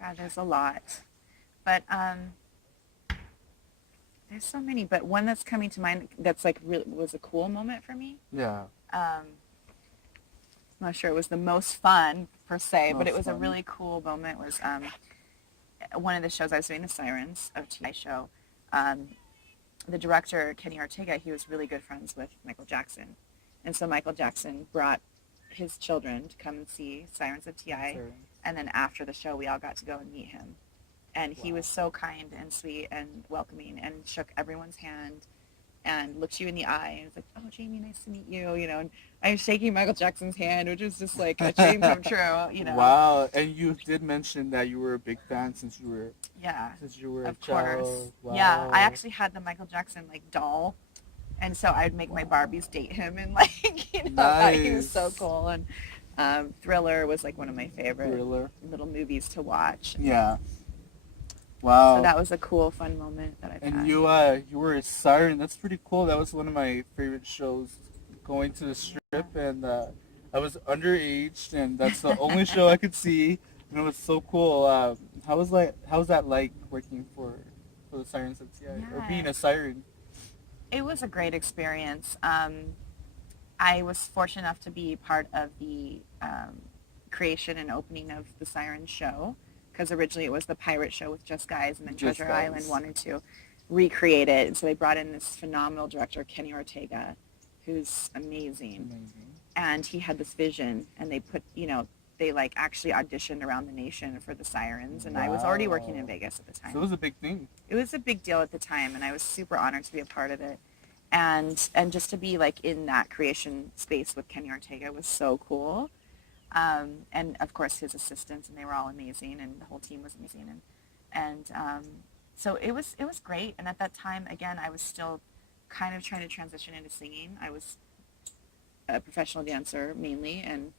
God, there's a lot. But there's so many. But one that's coming to mind that's like really was a cool moment for me. Yeah. I'm not sure it was the most fun per se, but it was fun. a really cool moment. Was one of the shows I was doing, the Sirens of TI show. The director, Kenny Ortega, he was really good friends with Michael Jackson. And so Michael Jackson brought his children to come and see Sirens of TI. And then after the show, we all got to go and meet him. And he was so kind and sweet and welcoming and shook everyone's hand and looked you in the eye and was like, oh, Jamie, nice to meet you, you know. And I was shaking Michael Jackson's hand, which was just like a dream come true, you know. Wow. And you did mention that you were a big fan since you were a child. Course. Wow. Yeah, I actually had the Michael Jackson like doll. And so I'd make my Barbies date him and like, you know, Nice. he was so cool. And Thriller was like one of my favorite little movies to watch. Yeah. Wow. So that was a cool, fun moment that I've had. And you were a siren. That's pretty cool. That was one of my favorite shows, going to the strip, and I was underage, and that's the only show I could see, and it was so cool. How was that like working for the Sirens of TI, or being a siren? It was a great experience. I was fortunate enough to be part of the creation and opening of the Siren show, because originally it was the pirate show with Just Guys, and then Treasure Island wanted to recreate it, and so they brought in this phenomenal director, Kenny Ortega, who's amazing. And he had this vision, and they like actually auditioned around the nation for the Sirens, and I was already working in Vegas at the time. So it was a big thing. It was a big deal at the time, and I was super honored to be a part of it. And just to be like in that creation space with Kenny Ortega was so cool. And of course his assistants, and they were all amazing, and the whole team was amazing. And so it was great. And at that time, again, I was still kind of trying to transition into singing. I was a professional dancer mainly, and,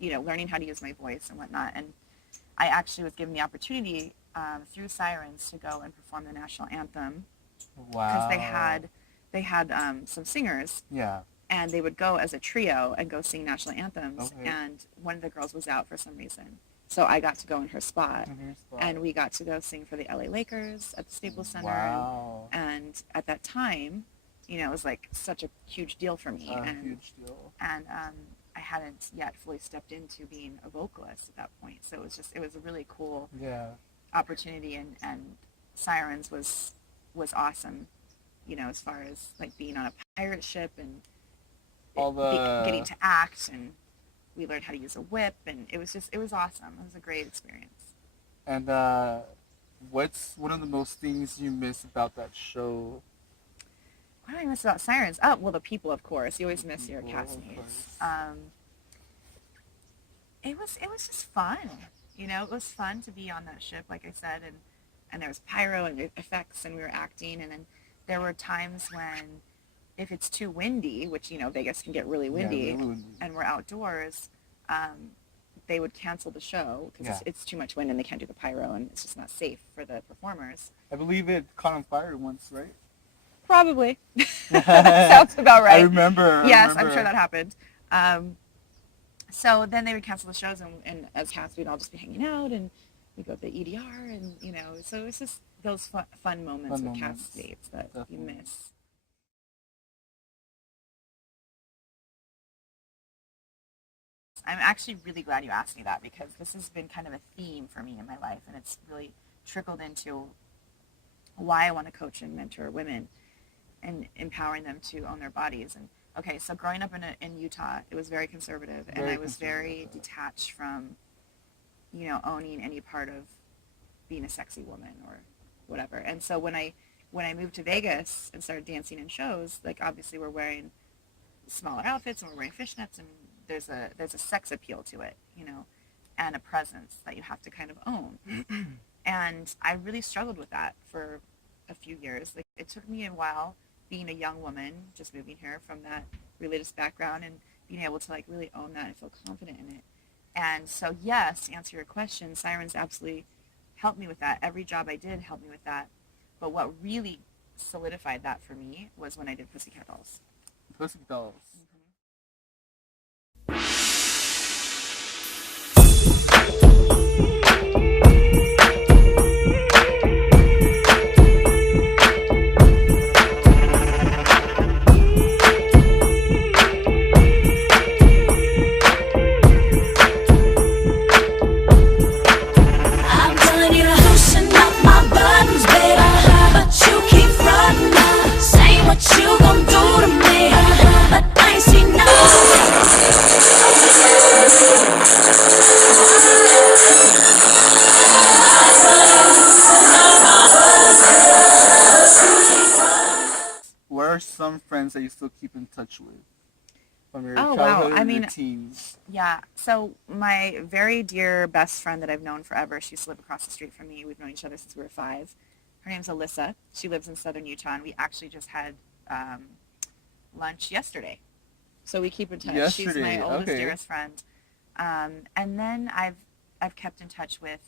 you know, learning how to use my voice and whatnot. And I actually was given the opportunity through Sirens to go and perform the national anthem. Wow. Because they had some singers. Yeah. And they would go as a trio and go sing national anthems. Okay. And one of the girls was out for some reason. So I got to go in her spot. And we got to go sing for the LA Lakers at the Staples Center. Wow. And at that time, you know, it was like such a huge deal for me. Huge deal. And I hadn't yet fully stepped into being a vocalist at that point. So it was a really cool opportunity. And Sirens was awesome, you know, as far as like being on a pirate ship and getting to act, and we learned how to use a whip, and it was awesome. It was a great experience. And what's one of the most things you miss about that show? What do I miss about Sirens? Oh, well, the people, of course. You always miss your castmates. It was just fun. You know, it was fun to be on that ship, like I said, and there was pyro and effects, and we were acting, and then there were times when, if it's too windy, which, you know, Vegas can get really windy, and we're outdoors, they would cancel the show because it's too much wind and they can't do the pyro, and it's just not safe for the performers. I believe it caught on fire once, right? Probably. Sounds about right. I remember. I'm sure that happened. So then they would cancel the shows, and as cast, we'd all just be hanging out, and we'd go to the EDR, and, you know, so it was just those fun moments with castmates that you miss. I'm actually really glad you asked me that, because this has been kind of a theme for me in my life, and it's really trickled into why I want to coach and mentor women and empowering them to own their bodies. And okay, so growing up in Utah, it was very conservative, and I was very detached from, you know, owning any part of being a sexy woman or whatever. And so when I moved to Vegas and started dancing in shows, like, obviously we're wearing smaller outfits and we're wearing fishnets, and there's a sex appeal to it, you know, and a presence that you have to kind of own. And I really struggled with that for a few years. Like, it took me a while, being a young woman, just moving here from that religious background, and being able to like really own that and feel confident in it. And so, yes, to answer your question, Sirens absolutely helped me with that. Every job I did helped me with that. But what really solidified that for me was when I did Pussycat Dolls. Pussycat Dolls. some friends that you still keep in touch with from your Oh, wow. childhood I or your mean, teens? yeah. So my very dear best friend that I've known forever, she used to live across the street from me. We've known each other since we were 5. Her name's Alyssa. She lives in southern Utah, and we actually just had um, lunch yesterday. So we keep in touch. She's my Yesterday. oldest, Okay. dearest friend. And then I've kept in touch with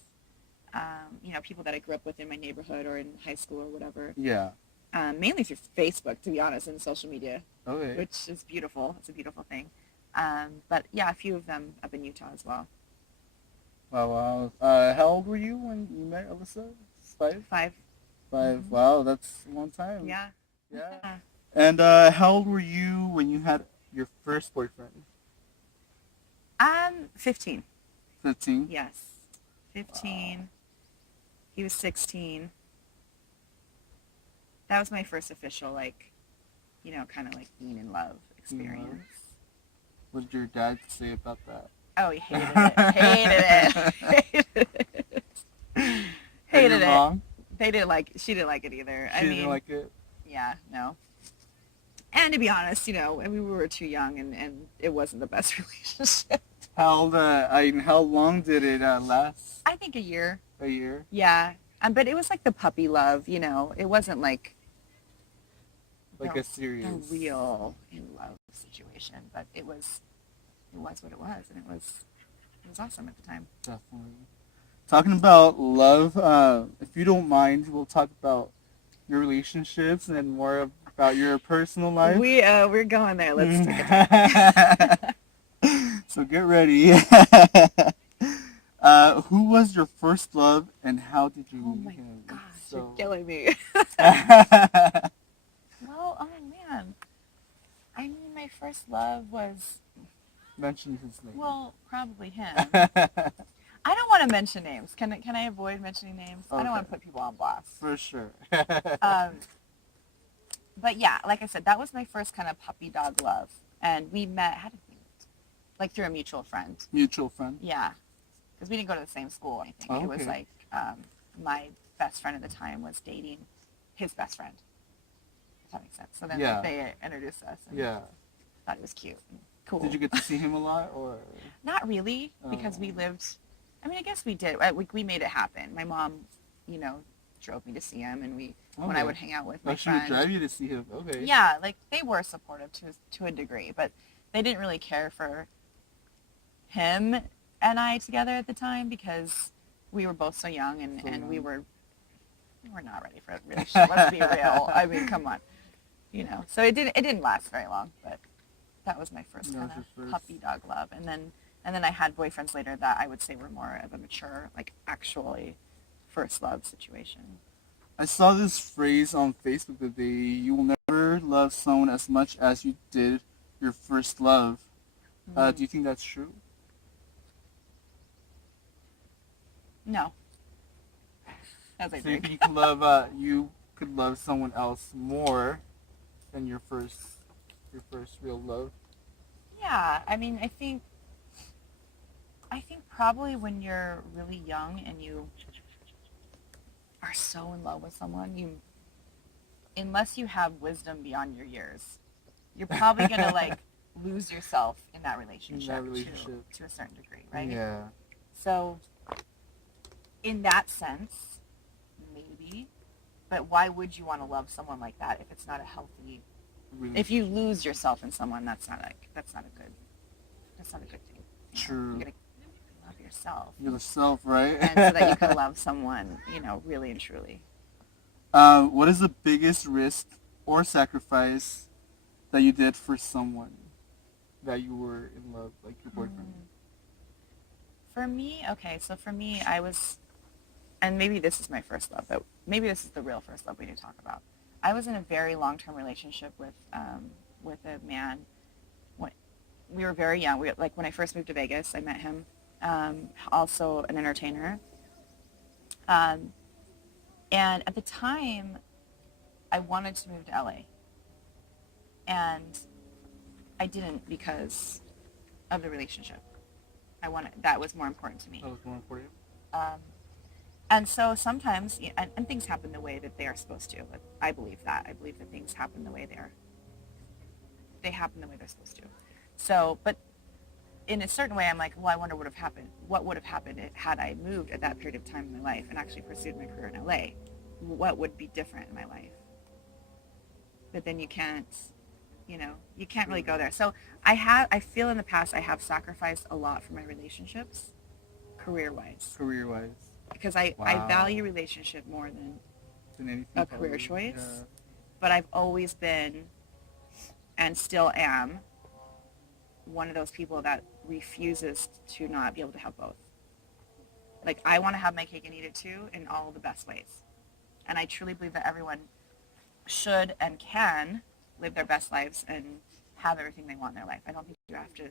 people that I grew up with in my neighborhood or in high school or whatever. Yeah. Mainly through Facebook, to be honest, and social media, Okay. which is beautiful. It's a beautiful thing. But yeah, a few of them up in Utah as well. Wow, wow. How old were you when you met Alyssa? 5? 5. 5. Mm-hmm. Wow, that's a long time. Yeah. Yeah. Yeah. And how old were you when you had your first boyfriend? 15. 15. Yes. 15. He was 16. That was my first official, kind of like being in love experience. What did your dad say about that? Oh, he hated it. Hated it. Hated it. Hated your it. mom? She didn't like it either. She didn't like it? Yeah, no. And to be honest, we were too young and it wasn't the best relationship. How long did it last? I think a year. A year? Yeah. But it was like the puppy love, It wasn't like Like a serious. the real in love situation, but it was what it was, and it was awesome at the time. Definitely. Talking about love, if you don't mind, we'll talk about your relationships and more about your personal life. We're going there. Let's take it. So get ready. Who was your first love and how did you meet him? Oh my gosh, you're killing me. Well, oh man. I mean, my first love was, Mention his name. well, probably him. I don't want to mention names. Can I avoid mentioning names? I don't want to put people on blast. For sure. But yeah, like I said, that was my first kind of puppy dog love. And we met, how did we meet? Like through a mutual friend. Mutual friend. Yeah. Because we didn't go to the same school or anything. Oh, It was okay. like my best friend at the time was dating his best friend. If that makes sense. So then Yeah. they introduced us. And Yeah. thought it was cute and cool. Did you get to see him a lot or? Not really, because we Oh. lived, I mean, I guess we did. We made it happen. My mom, drove me to see him, and when I Okay. would hang out with my She would friend. drive you to see him. Okay. Yeah, like they were supportive to a degree, but they didn't really care for him and I together at the time because we were both so young and we young. were not ready for a relationship. Let's be real. I mean, come on. So it didn't last very long, but that was my first That was kind your of first. puppy dog love. And then I had boyfriends later that I would say were more of a mature, like actually first love situation. I saw this phrase on Facebook the day you will never love someone as much as you did your first love. Do you think that's true? No. As I So you drink. think you could love someone else more than your first real love? Yeah, I mean, I think probably when you're really young and you are so in love with someone, unless you have wisdom beyond your years, you're probably gonna like lose yourself in that relationship, to a certain degree, right? Yeah. So, in that sense, maybe, but why would you want to love someone like that if it's not a healthy? Really. If you lose yourself in someone, that's not a good thing. True. You gotta love yourself. Yourself, right? And so that you can love someone, really and truly. What is the biggest risk or sacrifice that you did for someone that you were in love, like your boyfriend? For me, I was, and maybe this is my first love, but maybe this is the real first love we need to talk about. I was in a very long-term relationship with a man. When we were very young, when I first moved to Vegas, I met him. Also an entertainer. And at the time, I wanted to move to LA. And I didn't because of the relationship. That was more important to me. That was more important. And so sometimes, and things happen the way that they are supposed to. I believe that. I believe that things happen the way they happen the way they're supposed to. So, but in a certain way, I'm like, well, I wonder what would have happened had I moved at that period of time in my life and actually pursued my career in LA. What would be different in my life? But then you can't, you can't really go there. So I feel in the past I have sacrificed a lot for my relationships, career-wise. Career-wise. Because I value relationship more than anything a career choice. Yeah. But I've always been, and still am, one of those people that refuses to not be able to have both. Like, I want to have my cake and eat it too in all the best ways. And I truly believe that everyone should and can live their best lives and have everything they want in their life. I don't think you have to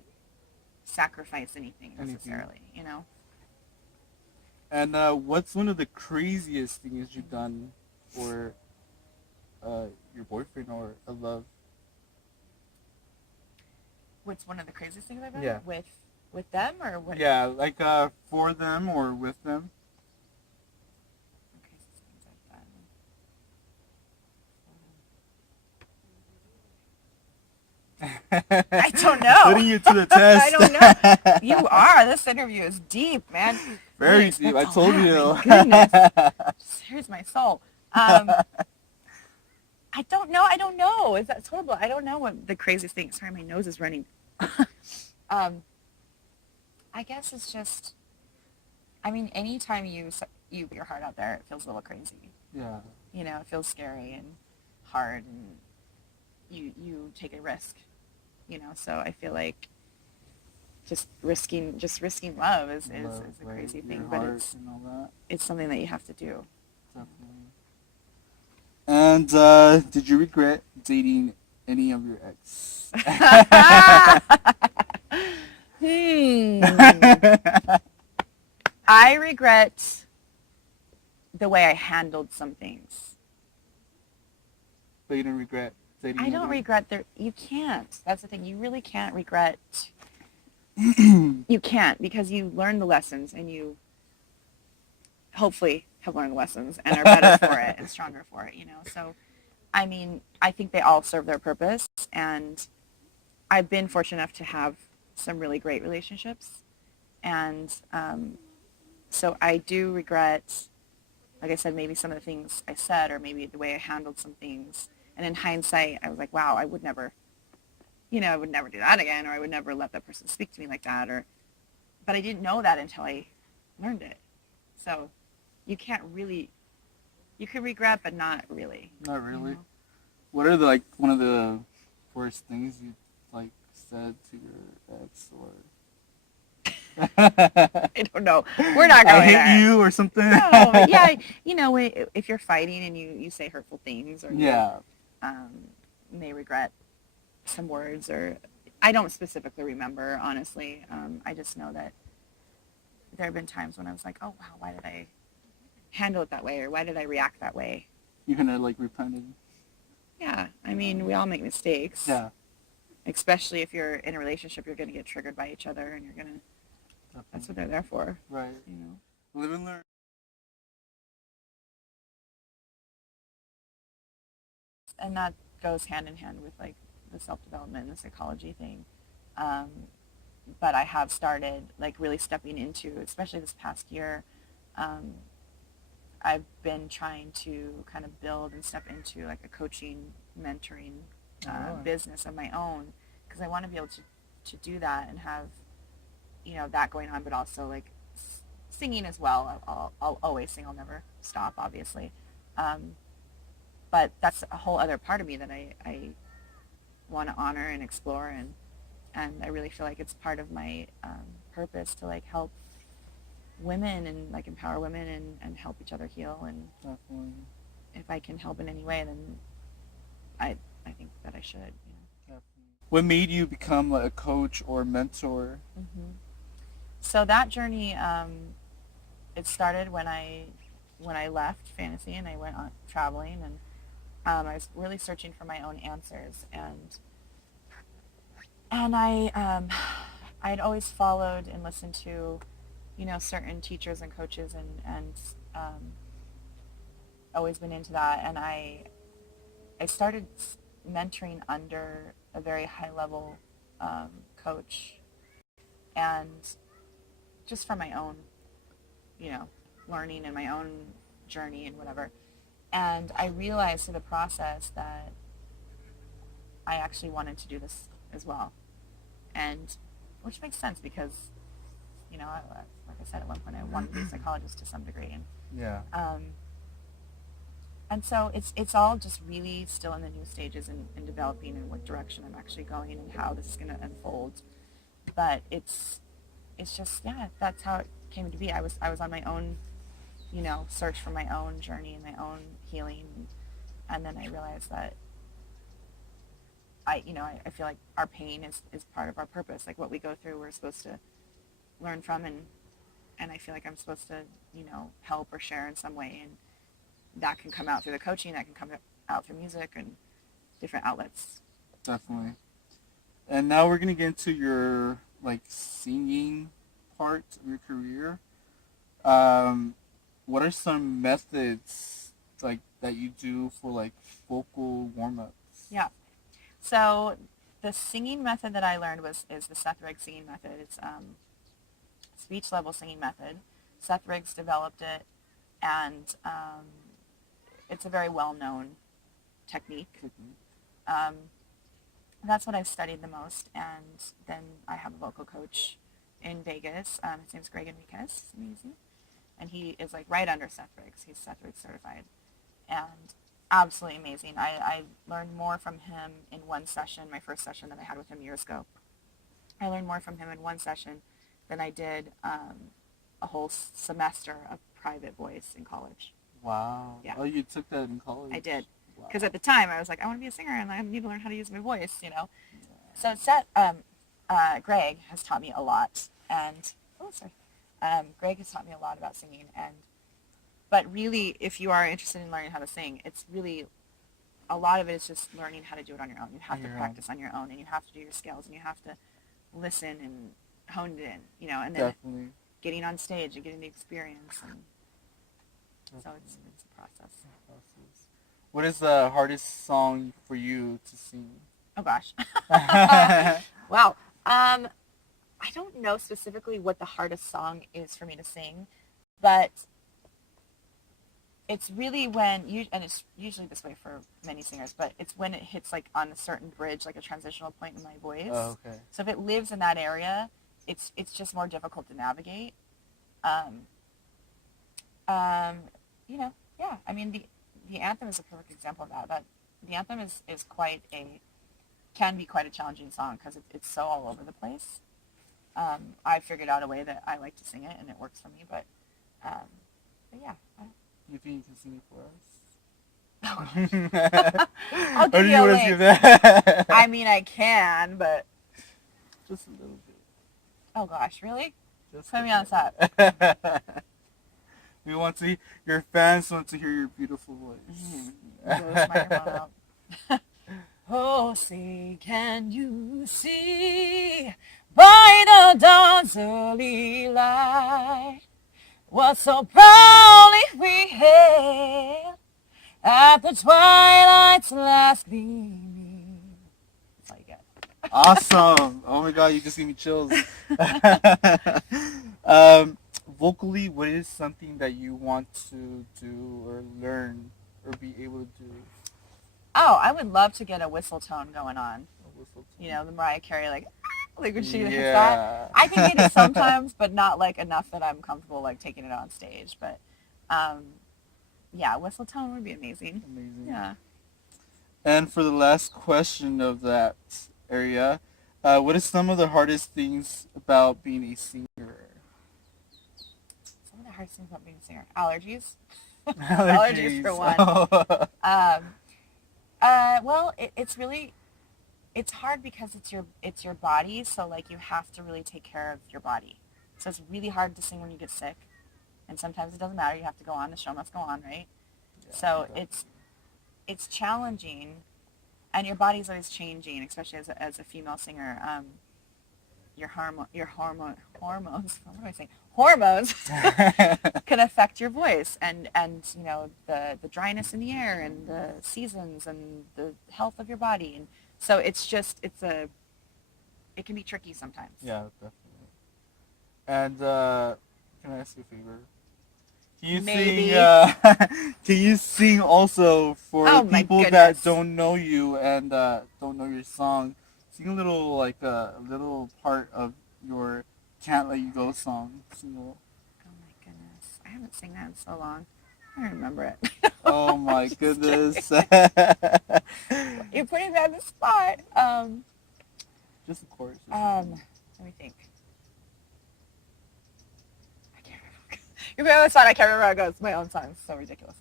sacrifice anything necessarily, you know? And what's one of the craziest things you've done for your boyfriend or a love? What's one of the craziest things I've done? Yeah. With them or what? Yeah, like for them or with them? The craziest things I've done. I don't know. Putting you to the test. I don't know. You are. This interview is deep, man. Very deep. I told you. My goodness. Here's my soul. I don't know. That's horrible. I don't know what the craziest thing. Sorry, my nose is running. I guess it's just, I mean, anytime you put your heart out there, it feels a little crazy. Yeah. It feels scary and hard, and you take a risk. So I feel like just risking love is a crazy thing, but it's something that you have to do. Definitely. And did you regret dating any of your ex? I regret the way I handled some things. But you don't regret dating? I don't regret you can't. That's the thing. You really can't regret. You can't, because you learn the lessons and you hopefully have learned the lessons and are better for it and stronger for it, So, I mean, I think they all serve their purpose, and I've been fortunate enough to have some really great relationships. And so I do regret, like I said, maybe some of the things I said, or maybe the way I handled some things. And in hindsight, I was like, wow, I would never, I would never do that again, or I would never let that person speak to me like that. But I didn't know that until I learned it. So you can't really, you can regret, but not really. Not really. What are one of the worst things you said to your ex, or? I don't know. We're not going I hate there. you or something. No, but yeah, if you're fighting and you say hurtful things, or yeah, may regret some words, or I don't specifically remember, honestly. I just know that there have been times when I was like, oh wow, why did I handle it that way, or why did I react that way? You kind of repented. Yeah, I mean, we all make mistakes. Yeah. Especially if you're in a relationship, you're going to get triggered by each other, and you're going to. Definitely. That's what they're there for. Right. Live and learn. And that goes hand in hand with the self-development and the psychology thing. But I have started really stepping into, especially this past year, I've been trying to kind of build and step into a coaching, mentoring business of my own, because I want to be able to do that and have that going on, but also singing as well. I'll always sing. I'll never stop, obviously. But that's a whole other part of me that I want to honor and explore, and I really feel like it's part of my purpose to help women and empower women and help each other heal. And Definitely. if I can help in any way, then I think that I should. Definitely. What made you become a coach or mentor? Mm-hmm. So that journey, it started when I left fantasy and I went on traveling, and I was really searching for my own answers, and I'd always followed and listened to certain teachers and coaches, and always been into that, and I started mentoring under a very high level coach, and just from my own, learning and my own journey and whatever. And I realized through the process that I actually wanted to do this as well, and which makes sense because, like I said at one point, I wanted to be a psychologist to some degree, and Yeah. And so it's all just really still in the new stages and developing in what direction I'm actually going and how this is going to unfold. But it's just, yeah, that's how it came to be. I was on my own, search for my own journey and my own healing, and then I realized that I feel like our pain is part of our purpose. Like what we go through, we're supposed to learn from, and I feel like I'm supposed to, help or share in some way, and that can come out through the coaching, that can come out through music and different outlets. Definitely. And now we're going to get into your, singing part of your career. What are some methods, that you do for, vocal warm-ups? Yeah. So the singing method that I learned is the Seth Riggs singing method. It's speech level singing method. Seth Riggs developed it, and it's a very well-known technique. That's what I've studied the most, and then I have a vocal coach in Vegas. His name's Greg Enriquez. He's amazing, and he is right under Seth Riggs. He's Seth Riggs certified, and absolutely amazing. I learned more from him in one session, my first session that I had with him years ago. I learned more from him in one session than I did a whole semester of private voice in college. Wow. Yeah. Oh, you took that in college? I did. Wow. Because at the time I was like, I want to be a singer and I need to learn how to use my voice, Yeah. So Greg has taught me a lot, and Greg has taught me a lot about singing, but really, if you are interested in learning how to sing, it's really a lot of it is just learning how to do it on your own. You have to practice on your own, and you have to do your scales, and you have to listen and hone it in, and then Definitely. getting on stage and getting the experience, and so it's a process. What is the hardest song for you to sing? Oh gosh. Wow. I don't know specifically what the hardest song is for me to sing, but it's really when you, and it's usually this way for many singers, but it's when it hits on a certain bridge, like a transitional point in my voice. Oh, okay. So if it lives in that area, it's just more difficult to navigate. Yeah. I mean, the anthem is a perfect example of that. But the anthem is can be quite a challenging song because it's so all over the place. I figured out a way that I like to sing it, and it works for me. But yeah. You think you can sing it for us? I'll give or do you you a want to link. give that? I mean, I can, but Just a little bit. oh gosh, really? Just Put me on the spot. We want to. Your fans want to hear your beautiful voice. Blows my mouth out. Oh, say, can you see by the dawn's early light what so proudly we hailed at the twilight's last gleaming? That's all you get. Awesome! Oh my god, you just gave me chills. Vocally, what is something that you want to do or learn or be able to do? Oh, I would love to get a whistle tone going on. A whistle tone. The Mariah Carey, like when she hits Yeah. that. I can get it sometimes, but not enough that I'm comfortable taking it on stage. But yeah, whistle tone would be amazing. Amazing. Yeah. And for the last question of that area, what is some of the hardest things about being a singer? Some of the hardest things about being a singer: allergies. Allergies for one. Oh. Well, it's hard because it's your body, so you have to really take care of your body. So it's really hard to sing when you get sick, and sometimes it doesn't matter. You have to go on. The show must go on, right? Yeah, So definitely. it's challenging, and your body's always changing, especially as a female singer. Your hormones. What am I saying? Hormones can affect your voice, and the dryness in the air, and the seasons, and the health of your body, and So it can be tricky sometimes. Yeah, definitely. And can I ask you a favor? Can you Maybe. can you sing also for Oh my people goodness. that don't know you and don't know your song? Sing a little a little part of your "Can't Let You Go" song. Sing a little. Oh my goodness. I haven't sung that in so long. I don't remember it. Oh my Just goodness. You're putting me on the spot. Just of course. Let me think. I can't remember. You're putting me on the spot. I can't remember how it goes. My own song is so ridiculous.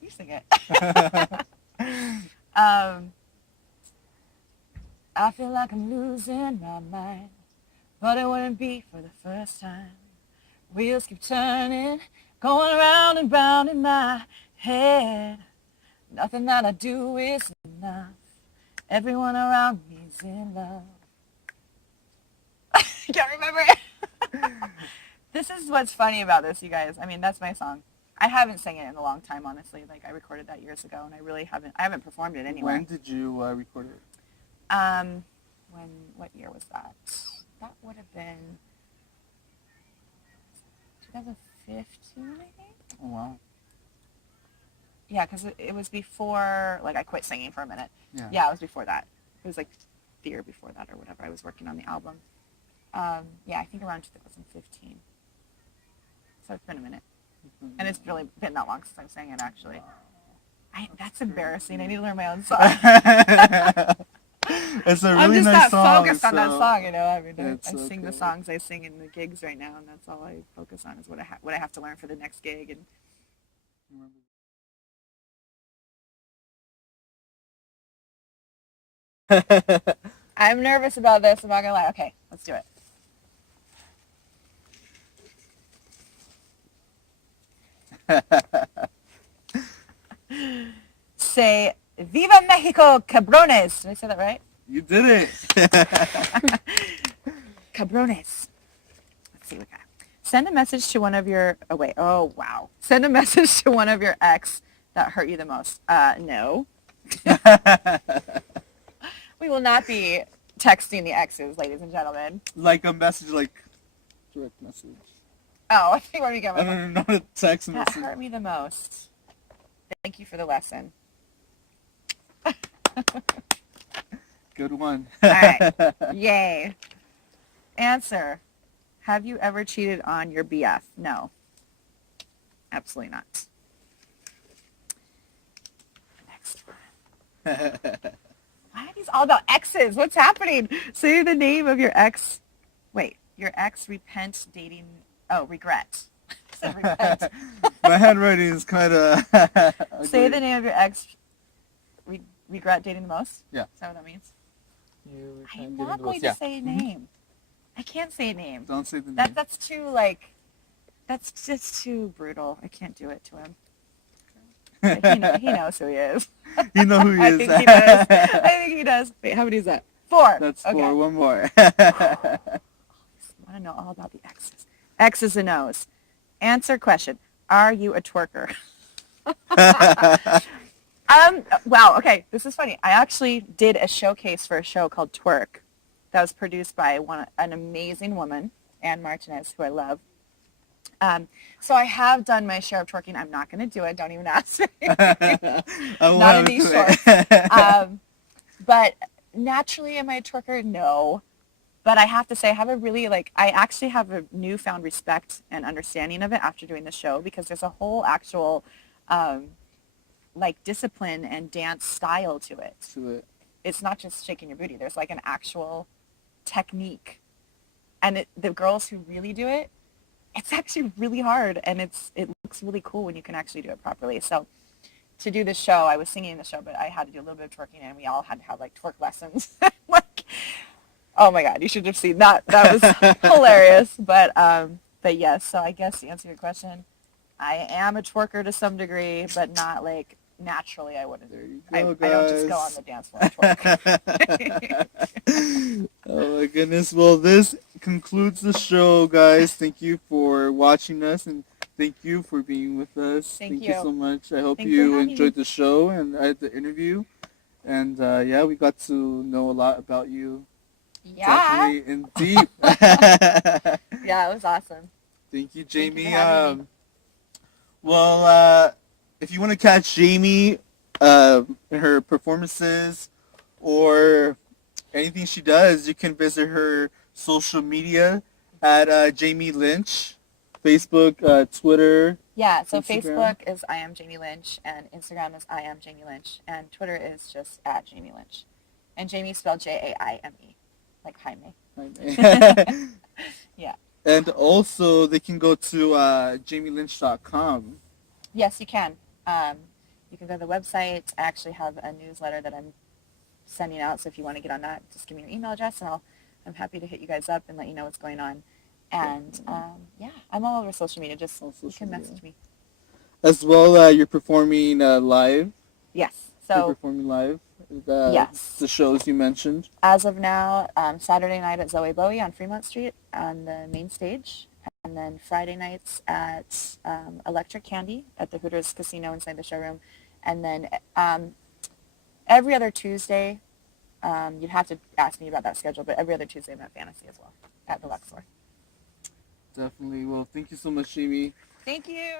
You sing it. I feel like I'm losing my mind, but it wouldn't be for the first time. Wheels keep turning, going round and round in my head. Nothing that I do is enough. Everyone around me's in love. I can't remember it. This is what's funny about this, you guys. I mean, that's my song. I haven't sang it in a long time, honestly. Like, I recorded that years ago, and I haven't performed it anywhere. When did you record it? What year was that? That would have been 2015, I think. Oh, wow. Yeah, because it was before, like, I quit singing for a minute. Yeah, it was before that. It was, like, the year before that or whatever. I was working on the album. I think around 2015. So it's been a minute. And it's really been that long since I've sang it, actually. That's embarrassing. I need to learn my own song. It's a really I'm just nice not song, focused on that so- song, you know. I mean, I It's sing the okay. songs I sing in the gigs right now, and that's all I focus on is what I have to learn for the next gig. And I'm nervous about this. I'm not gonna lie. Okay, let's do it. Say, Viva Mexico, cabrones. Did I say that right? You did it. Cabrones. Let's see what we got. Send a message to one of your, oh wow. Send a message to one of your ex that hurt you the most. No. We will not be texting the exes, ladies and gentlemen. Like a message, like direct message. Oh, I think when we get I don't know, not a text that message. hurt me the most. Thank you for the lesson. Good one. All right. Yay. Answer. Have you ever cheated on your BF? No. Absolutely not. Next one. Why are these all about exes? What's happening? Say the name of your ex. Wait, your ex repent dating. Oh, regret. I said repent. My handwriting is kind of. Say the name of your ex. Regret dating the most? Yeah. Is that what that means? You I'm not going to say a name. I can't say a name. Don't say the name. That's too, that's just too brutal. I can't do it to him. He knows who he is. You know who he is. I think he does. I think he does. Wait, how many is that? 4. That's okay. 4. One more. I want to know all about the X's. X's and O's. Answer question. Are you a twerker? Wow, okay, this is funny. I actually did a showcase for a show called Twerk that was produced by an amazing woman, Ann Martinez, who I love. So I have done my share of twerking. I'm not going to do it. Don't even ask me. Not in these shorts. But naturally, am I a twerker? No. But I have to say, I actually have a newfound respect and understanding of it after doing the show, because there's a whole actual discipline and dance style to it. It's not just shaking your booty. There's like an actual technique. And the girls who really do it, it's actually really hard, and it looks really cool when you can actually do it properly. So to do this show, I was singing in the show, but I had to do a little bit of twerking, and we all had to have twerk lessons. Oh my God, you should have seen that. That was hilarious. But yes, so I guess to answer your question, I am a twerker to some degree, but not naturally. I wouldn't. There you I go, don't just go on the dance floor and twerk. Oh my goodness. Well, this concludes the show, guys. Thank you for watching us and thank you for being with us. Thank you you. so much. I hope Thanks for you having enjoyed me. the show and the interview. And yeah, we got to know a lot about you. Yeah. Definitely in deep. Yeah, it was awesome. Thank you, Thank you for Jamie. having me. Well, if you want to catch Jamie in her performances or anything she does, you can visit her social media at Jamie Lynch, Facebook, Twitter, Yeah, so Instagram. Facebook is I am Jaime Lynch, and Instagram is I am Jaime Lynch, and Twitter is just at Jaime Lynch. And Jamie spelled Jaime, like Jaime. Yeah. And also, they can go to jamielynch.com. Yes, you can. Um, you can go to the website. I actually have a newsletter that I'm sending out, so if you want to get on that, just give me your email address, and I'm happy to hit you guys up and let you know what's going on. And yeah, I'm all over social media. Just On you social can media. message me. As well, you're performing live. Yes. You're So performing live. yes. The shows you mentioned. As of now, Saturday night at Zoe Bowie on Fremont Street on the main stage, and then Friday nights at Electric Candy at the Hooters Casino inside the showroom, and then every other Tuesday. You'd have to ask me about that schedule, but every other Tuesday I'm at Fantasy as well at the Luxor. Definitely. Well, thank you so much, Jamie. Thank you.